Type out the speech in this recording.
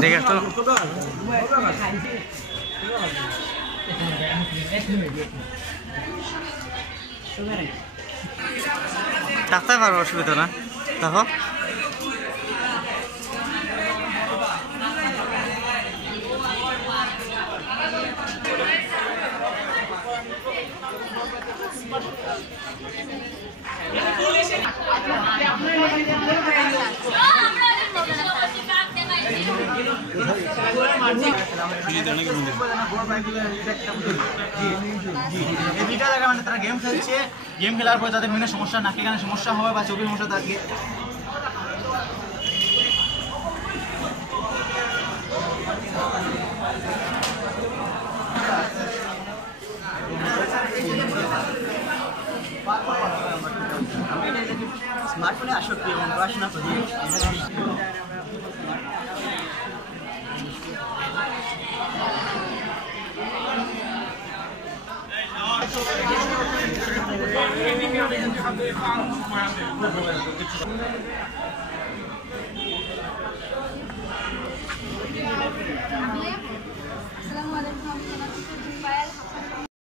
দেখে তো ডাক্তার পারবো অসুবিধা না দেখো তারা গেম খেলছে গেম খেলার পরে তাদের বিভিন্ন সমস্যা নাকে কানে সমস্যা হবে বা চোখের সমস্যা থাকে স্মার্টফোনে আসক্তি এবং পড়াশোনা প্রতি